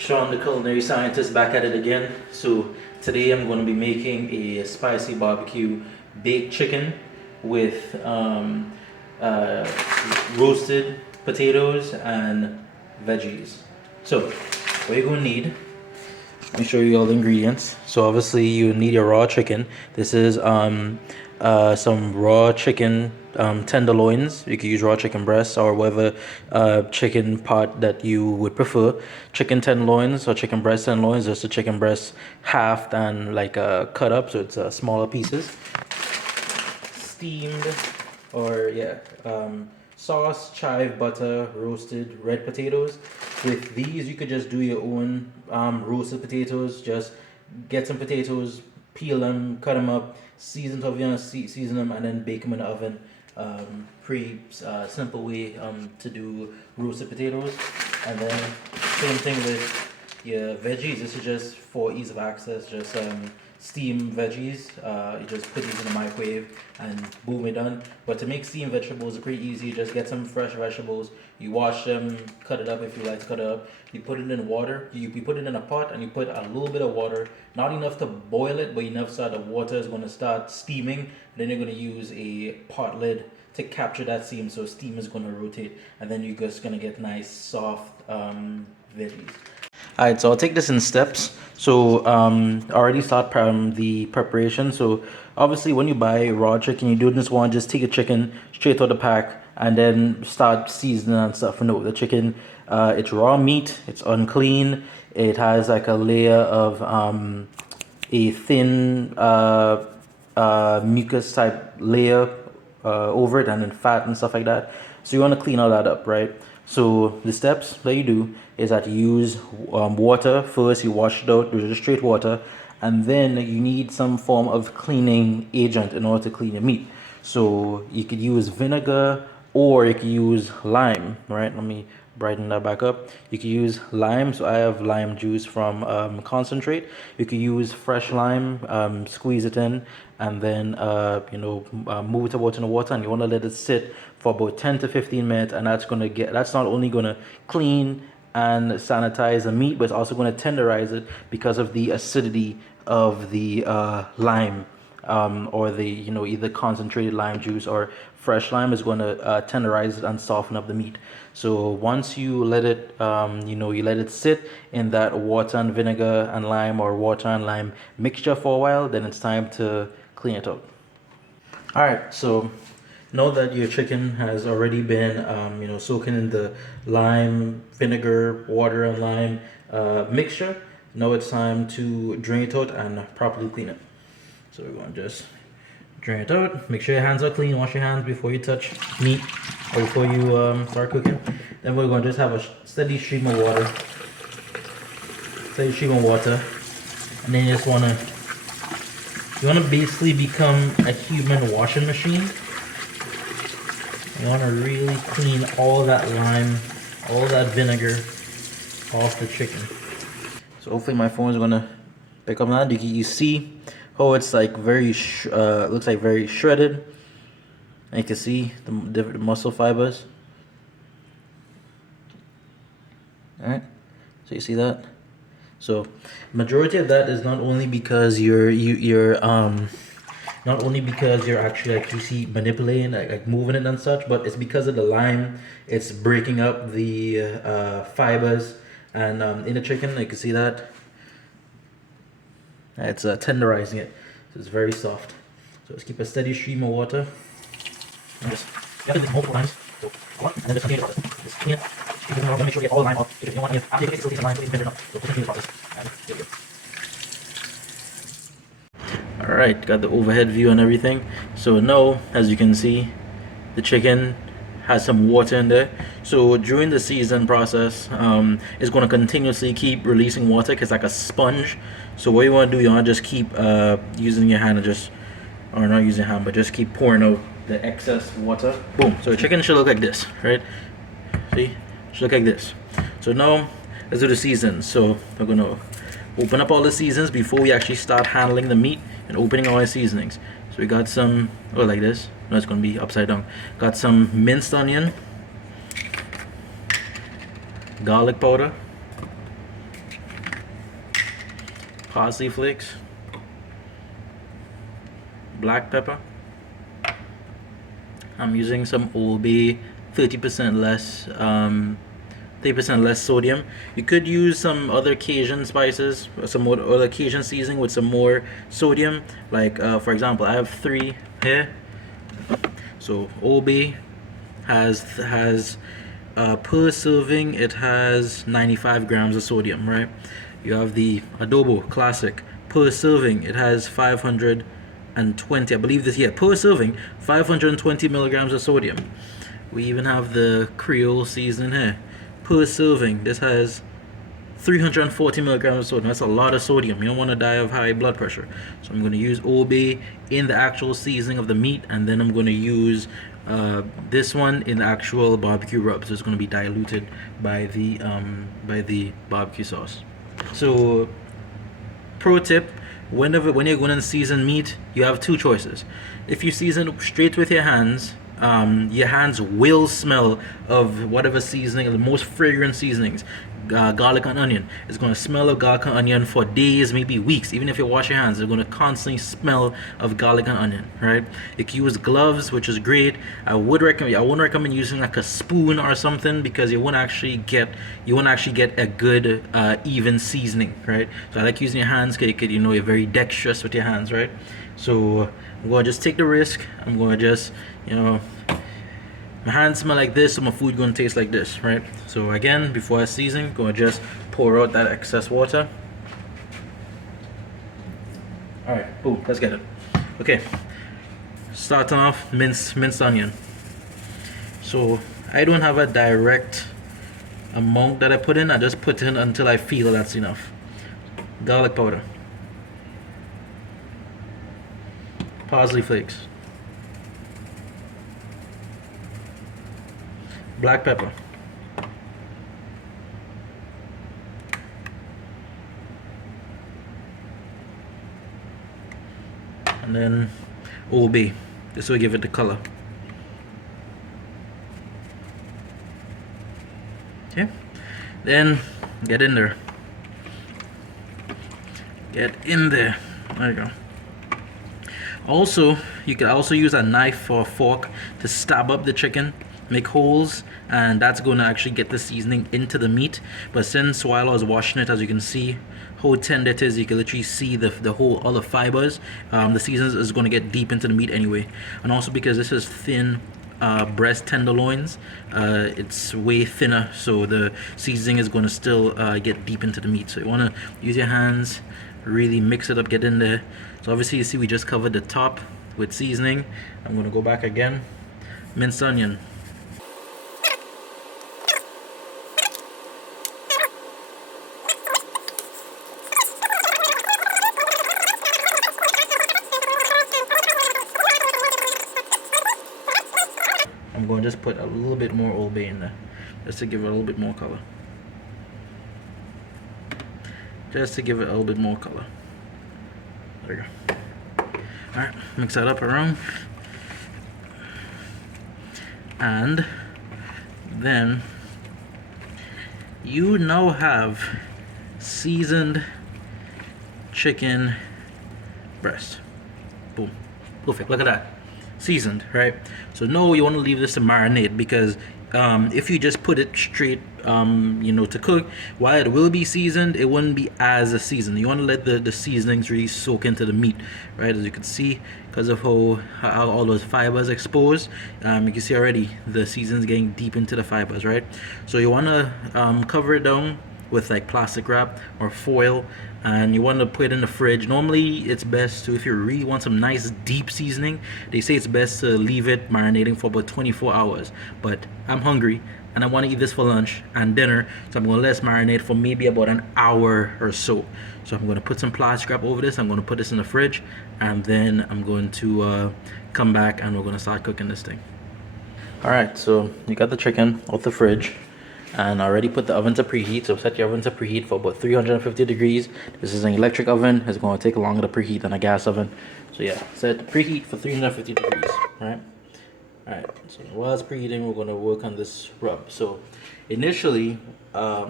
Sean the Culinary Scientist back at it again. So today I'm going to be making a spicy barbecue baked chicken with uh, roasted potatoes and veggies. So what you're going to need, let me show you all the ingredients. So obviously you need your raw chicken. This is some raw chicken tenderloins. You can use raw chicken breasts or whatever chicken part that you would prefer. Chicken tenderloins or chicken breast tenderloins. Just the chicken breast halved and like cut up, so it's smaller pieces. Steamed or sauce, chive, butter, roasted red potatoes. With these, you could just do your own roasted potatoes. Just get some potatoes, peel them, cut them up, season season them, and then bake them in the oven. Pretty simple way to do roasted potatoes. And then same thing with your veggies. This is just for ease of access. Just steam veggies. You just put these in the microwave and boom, it done. But to make steamed vegetables, it's pretty easy. Just get some fresh vegetables. You wash them, cut it up if you like to cut it up. You put it in water. You put it in a pot and you put a little bit of water, not enough to boil it, but enough so that the water is going to start steaming. Then you're going to use a pot lid to capture that steam, so steam is going to rotate, and then you're just going to get nice soft veggies. Alright, so I'll take this in steps. So already start the preparation. So obviously when you buy raw chicken, you do this one, just take a chicken straight out of the pack and then start seasoning and stuff. No, the chicken, it's raw meat, it's unclean, it has like a layer of a thin mucus type layer over it, and then fat and stuff like that. So you want to clean all that up, right? So the steps that you do is that you use water first. You wash it out with just straight water, and then you need some form of cleaning agent in order to clean your meat. So you could use vinegar or you could use lime, right? Let me brighten that back up. You could use lime. So I have lime juice from concentrate. You could use fresh lime, squeeze it in, and then move it about in the water, and you want to let it sit for about 10 to 15 minutes, and that's not only going to clean and sanitize the meat, but it's also going to tenderize it because of the acidity of the lime, or the either concentrated lime juice or fresh lime is going to tenderize it and soften up the meat. So once you let it you let it sit in that water and vinegar and lime, or water and lime mixture for a while, then it's time to clean it out. All right, so know that your chicken has already been soaking in the lime, vinegar, water, and lime mixture. Now it's time to drain it out and properly clean it. So we're going to just drain it out. Make sure your hands are clean. Wash your hands before you touch meat or before you start cooking. Then we're going to just have a steady stream of water. And then you just want to basically become a human washing machine. You want to really clean all that lime, all that vinegar off the chicken. So hopefully my phone is going to pick up that. You see how it's like looks like very shredded. And you can see the muscle fibers. Alright, so you see that? So majority of that is not only because you're actually, like, you see, manipulating, like moving it and such, but it's because of the lime. It's breaking up the fibers and in the chicken. You can see that it's tenderizing it, so it's very soft. So let's keep a steady stream of water and just multiple times. So and then just continue to just clean it. Make sure you get all the lime off. You don't want to after you still take some lime, so you can enough. So continue the process and there you go. Alright, got the overhead view and everything. So now, as you can see, the chicken has some water in there. So during the season process, it's going to continuously keep releasing water because it's like a sponge. So what you want to do, you want to just keep using your hand, or not using your hand, but just keep pouring out the excess water. Boom. So the chicken should look like this, right? See? Should look like this. So now, let's do the seasons. So we're going to open up all the seasons before we actually start handling the meat and opening all our seasonings. So we got some, like this. No, it's going to be upside down. Got some minced onion, garlic powder, parsley flakes, black pepper. I'm using some Old Bay, 30% less, 30% less sodium. You could use some other Cajun spices, some more other Cajun seasoning with some more sodium. Like for example, I have 3 here. So Old Bay has per serving it has 95 grams of sodium, right? You have the Adobo Classic. Per serving it has 520, I believe this, yeah, per serving 520 milligrams of sodium. We even have the Creole seasoning here. Per serving this has 340 milligrams of sodium. That's a lot of sodium. You don't want to die of high blood pressure. So I'm going to use Old Bay in the actual seasoning of the meat, and then I'm going to use this one in the actual barbecue rub. So it's going to be diluted by the barbecue sauce. So, pro tip: when you're going to season meat, you have 2 choices. If you season straight with your hands will smell of whatever seasoning, the most fragrant seasonings. Garlic and onion. It's going to smell of garlic and onion for days, maybe weeks. Even if you wash your hands, they're going to constantly smell of garlic and onion, right? You can use gloves, which is great. I wouldn't recommend using like a spoon or something, because you won't actually get a good even seasoning, right? So I like using your hands, because you're very dexterous with your hands, right? So I'm going to just take the risk. I'm going to just, my hands smell like this, so my food gonna taste like this, right? So again, before I season, gonna just pour out that excess water. All right, boom, let's get it. Okay, starting off, minced onion. So I don't have a direct amount that I put in. I just put in until I feel that's enough. Garlic powder, parsley flakes, black pepper, and then Old Bay. This will give it the color. Okay, then get in there. There you go. Also, you can also use a knife or a fork to stab up the chicken, make holes, and that's going to actually get the seasoning into the meat. But since while I was washing it, as you can see how tender it is, you can literally see all the fibers. The seasoning is going to get deep into the meat anyway. And also because this is thin breast tenderloins, it's way thinner, so the seasoning is going to still get deep into the meat. So you want to use your hands, really mix it up, get in there. So obviously you see we just covered the top with seasoning. I'm going to go back again. Minced onion, I'm going to just put a little bit more Old Bay in there, just to give it a little bit more color. There you go. Alright, mix that up around. And then you now have seasoned chicken breast. Boom. Perfect. Look at that. Seasoned, right? So now you want to leave this to marinate, because if you just put it straight to cook, while it will be seasoned, it wouldn't be as seasoned. You want to let the seasonings really soak into the meat, right? As you can see, because of how all those fibers exposed, you can see already the seasoning's getting deep into the fibers, right? So you want to cover it down with like plastic wrap or foil, and you want to put it in the fridge. Normally it's best to, if you really want some nice deep seasoning, they say it's best to leave it marinating for about 24 hours. But I'm hungry and I want to eat this for lunch and dinner, so I'm going to let this marinate for maybe about an hour or so. So I'm going to put some plastic wrap over this. I'm going to put this in the fridge, and then I'm going to come back and we're going to start cooking this thing. All right, so you got the chicken out the fridge, and I already put the oven to preheat. So set your oven to preheat for about 350 degrees. This is an electric oven. It's going to take longer to preheat than a gas oven. So yeah, set the preheat for 350 degrees, right? Alright, so while it's preheating, we're going to work on this rub. So initially, I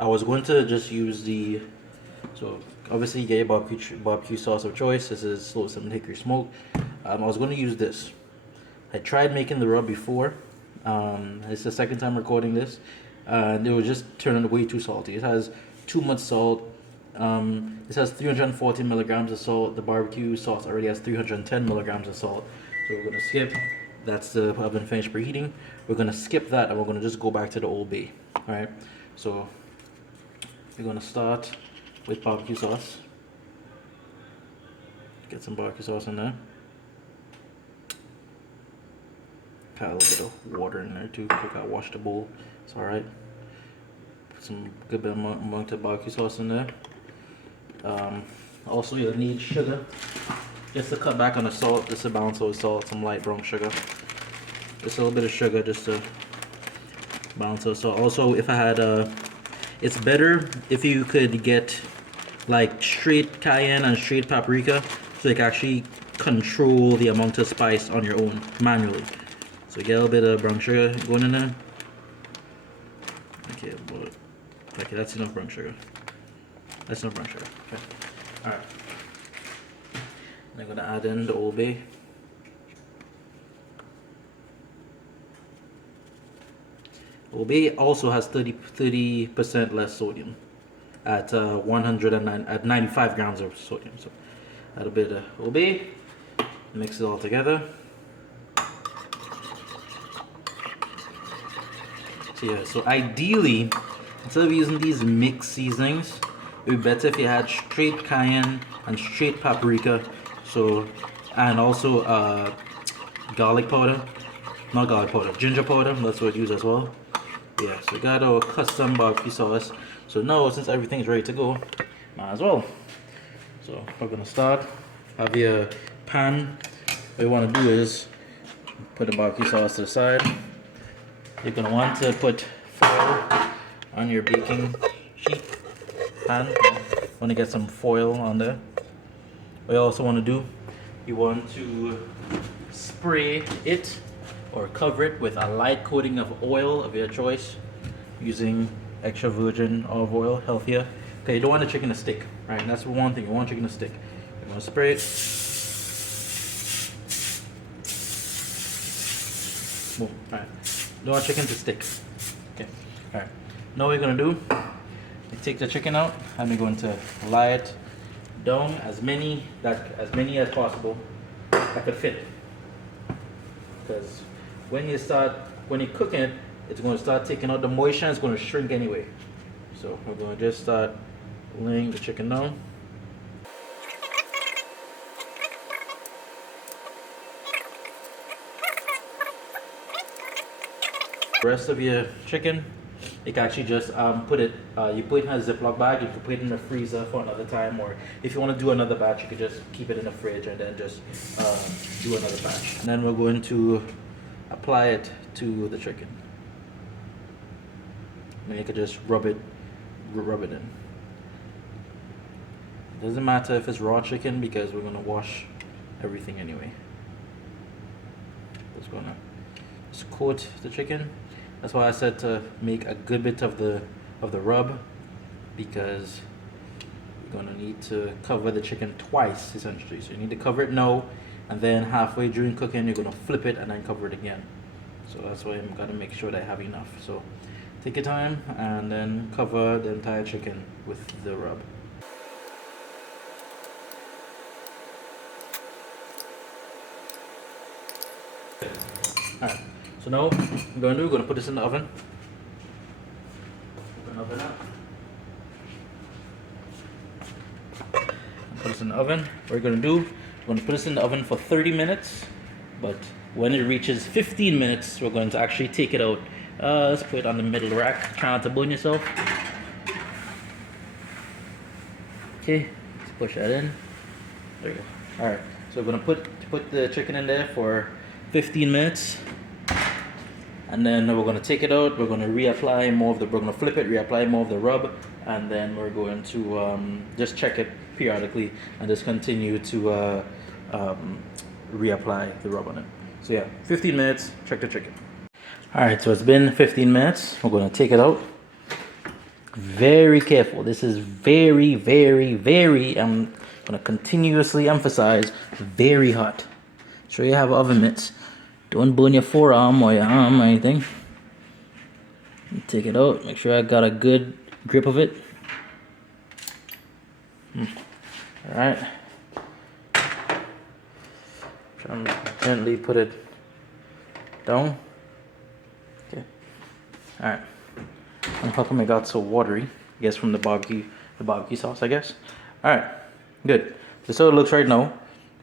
was going to just use obviously you get your barbecue sauce of choice. This is Slow Simple Hickory Smoke. I was going to use this. I tried making the rub before. It's the second time recording this, and it was just turning way too salty. It has too much salt. This has 340 milligrams of salt. The barbecue sauce already has 310 milligrams of salt. So we're gonna skip. That's the oven finished preheating. We're gonna skip that, and we're gonna just go back to the Old Bay. All right. So we're gonna start with barbecue sauce. Get some barbecue sauce in there. Got a little bit of water in there too. Quick, I washed the bowl. It's all right. Put some good bit amount of barbecue sauce in there. Also, you'll need sugar, just to cut back on the salt. Just to balance out the salt. Some light brown sugar. Just a little bit of sugar, just to balance out the salt. Also, if I had it's better if you could get like straight cayenne and straight paprika, so you can actually control the amount of spice on your own manually. So get a little bit of brown sugar going in there. Okay, that's enough brown sugar. That's enough brown sugar. Okay. Alright. I'm gonna add in the Old Bay. Old Bay also has 30% less sodium at 95 grams of sodium. So add a bit of Old Bay, mix it all together. So yeah, so ideally, instead of using these mixed seasonings, it would be better if you had straight cayenne and straight paprika. So, and also garlic powder, not garlic powder, ginger powder. That's what I use as well. Yeah, so we got our custom barbecue sauce. So now, since everything's ready to go, might as well. So we're gonna start. Have your pan. What you want to do is put the barbecue sauce to the side. You're gonna want to put foil on your baking sheet pan. Want to get some foil on there. What you also want to do, you want to spray it or cover it with a light coating of oil of your choice, using extra virgin olive oil, healthier. Okay, you don't want the chicken to stick, right? That's one thing. You want chicken to stick. You want to spray it. Boom. All right. Don't want chicken to stick. Okay. All right. Now what we're gonna do, you take the chicken out, and we're going to lie it down as many as possible that could fit. Because when you're cooking it, it's going to start taking out the moisture, and it's going to shrink anyway. So we're going to just start laying the chicken down. The rest of your chicken, you can actually just put it in a Ziploc bag. You can put it in the freezer for another time, or if you want to do another batch, you could just keep it in the fridge and then just do another batch. And then we're going to apply it to the chicken. And you could just rub it in. Doesn't matter if it's raw chicken, because we're gonna wash everything anyway. Just gonna coat the chicken. That's why I said to make a good bit of the rub, because you're gonna need to cover the chicken twice essentially. So you need to cover it now, and then halfway during cooking you're gonna flip it and then cover it again. So that's why I'm gonna make sure that I have enough. So take your time and then cover the entire chicken with the rub. Alright, so now what we're going to put this in the oven. Open the oven up. Put this in the oven. What we're going to do, we're going to put this in the oven for 30 minutes. But when it reaches 15 minutes, we're going to actually take it out. Let's put it on the middle rack. Try not to burn yourself. Okay, let's push that in. There you go. Alright, so we're going to put the chicken in there for 15 minutes, and then we're going to take it out. We're going to reapply more of the, we're going to flip it, reapply more of the rub, and then we're going to just check it periodically and just continue to reapply the rub on it. So yeah, 15 minutes, check the chicken. Alright, so it's been 15 minutes. We're going to take it out. very careful. This is very, very, very, I'm gonna continuously emphasize, very hot. Sure you have oven mitts. Don't burn your forearm or your arm or anything. Take it out, make sure I got a good grip of it. Alright. Try to gently put it down. Okay. Alright. And how come it got so watery? I guess from the barbecue sauce, I guess. Alright. Good. This is how it looks right now.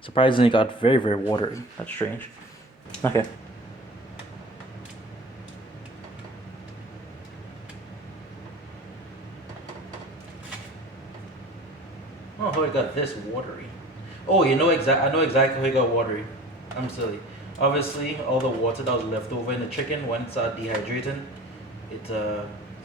Surprisingly, it got very, very watery. That's strange. Okay. Oh, how it got this watery. Oh, I know exactly how it got watery. I'm silly. Obviously, all the water that was left over in the chicken, when it started dehydrating, it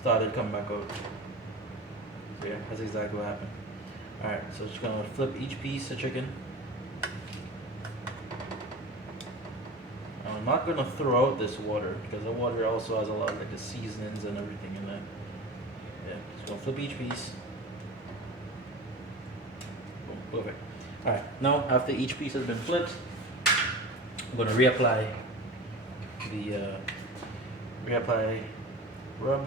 started coming back out. So yeah, that's exactly what happened. Alright, so just gonna flip each piece of chicken. I'm not gonna throw out this water because the water also has a lot of like the seasonings and everything in there. Yeah, just gonna flip each piece. Boom, perfect. Alright, now after each piece has been flipped, I'm gonna reapply the rub.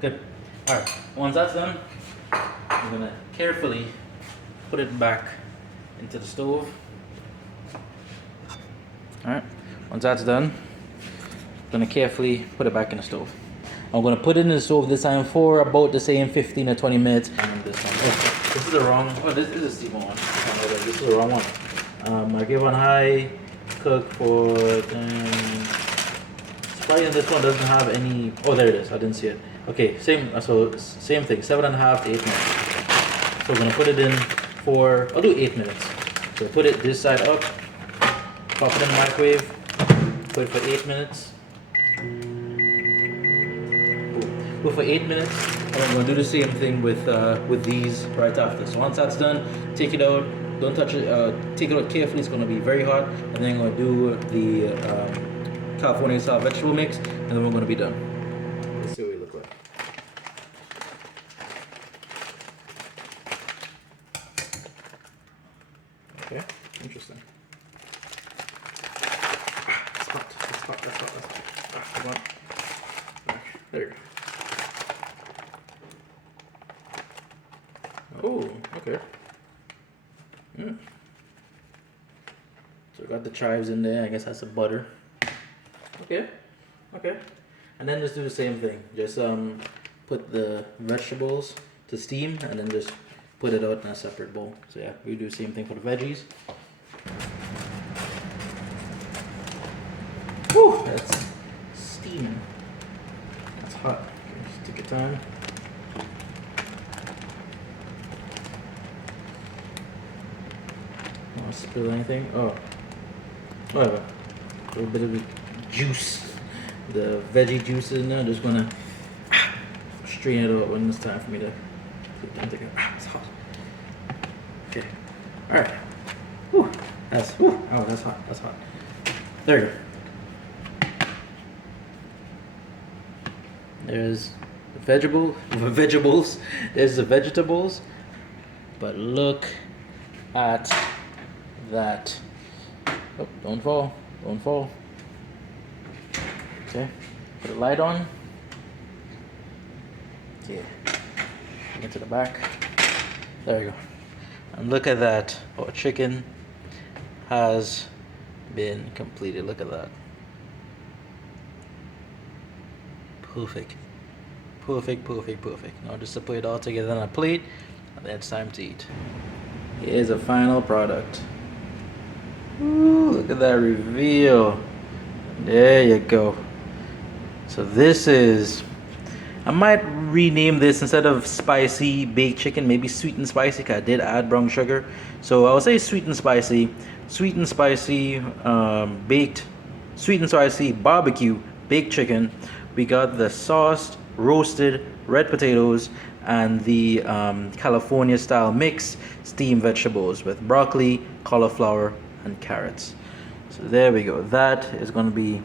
Good. Alright, once that's done, I'm gonna carefully put it back into the stove. Alright, once that's done, I'm gonna carefully put it back in the stove. I'm gonna put it in the stove this time for about the same 15 or 20 minutes. And this one, oh, this is the wrong, oh, this is the steamer one. This is the wrong one. I give on high, cook for, surprisingly this one doesn't have any, oh there it is, I didn't see it. Okay, same thing, 7.5 to 8 minutes. So we're gonna put it in for, I'll do 8 minutes. So put it this side up, pop it in the microwave, put it for 8 minutes. Cool. For 8 minutes, and I'm gonna do the same thing with these right after. So once that's done, take it out, don't touch it, take it out carefully, it's gonna be very hot, and then I'm gonna do the California style vegetable mix, and then we're gonna be done. Let's see what we look like. Okay, interesting. That's hot. Come on. There you go. Oh, okay. So we got the chives in there. I guess that's the butter. Okay. And then just do the same thing. Just put the vegetables to steam and then just put it out in a separate bowl. So yeah, we do the same thing for the veggies. Whew, that's steaming. That's hot. Okay, just take your time. Don't spill anything. Oh, whatever. A little bit of the juice, the veggie juice in there. I'm just gonna strain it out when it's time for me to put them together. It's hot. Okay. All right. Whew. Oh, that's hot. That's hot. There you go. There's the vegetables. There's the vegetables. But look at that. Oh, don't fall. Okay, put a light on. Okay, get to the back. There you go. And look at that. Our chicken has been completed. Look at that. Perfect. Now just to put it all together on a plate, and then it's time to eat. Here's a final product. Ooh, look at that reveal. There you go. So this is, I might rename this, instead of spicy baked chicken, maybe sweet and spicy, because I did add brown sugar. So I would say sweet and spicy baked, sweet and spicy barbecue baked chicken. We got the sauced, roasted red potatoes and the California style mix steamed vegetables with broccoli, cauliflower, and carrots. So there we go. That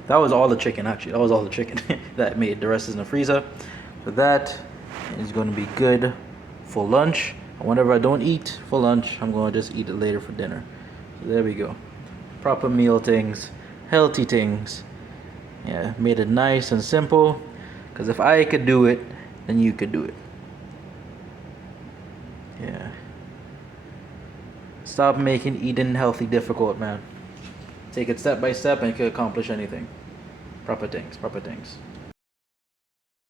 was all the chicken actually. That was all the chicken that I made. The rest is in the freezer. So that is going to be good for lunch. And whenever I don't eat for lunch, I'm going to just eat it later for dinner. So there we go. Proper meal things, healthy things. Yeah, made it nice and simple. Because if I could do it, then you could do it. Yeah. Stop making eating healthy difficult, man. Take it step by step and you can accomplish anything. Proper things, proper things.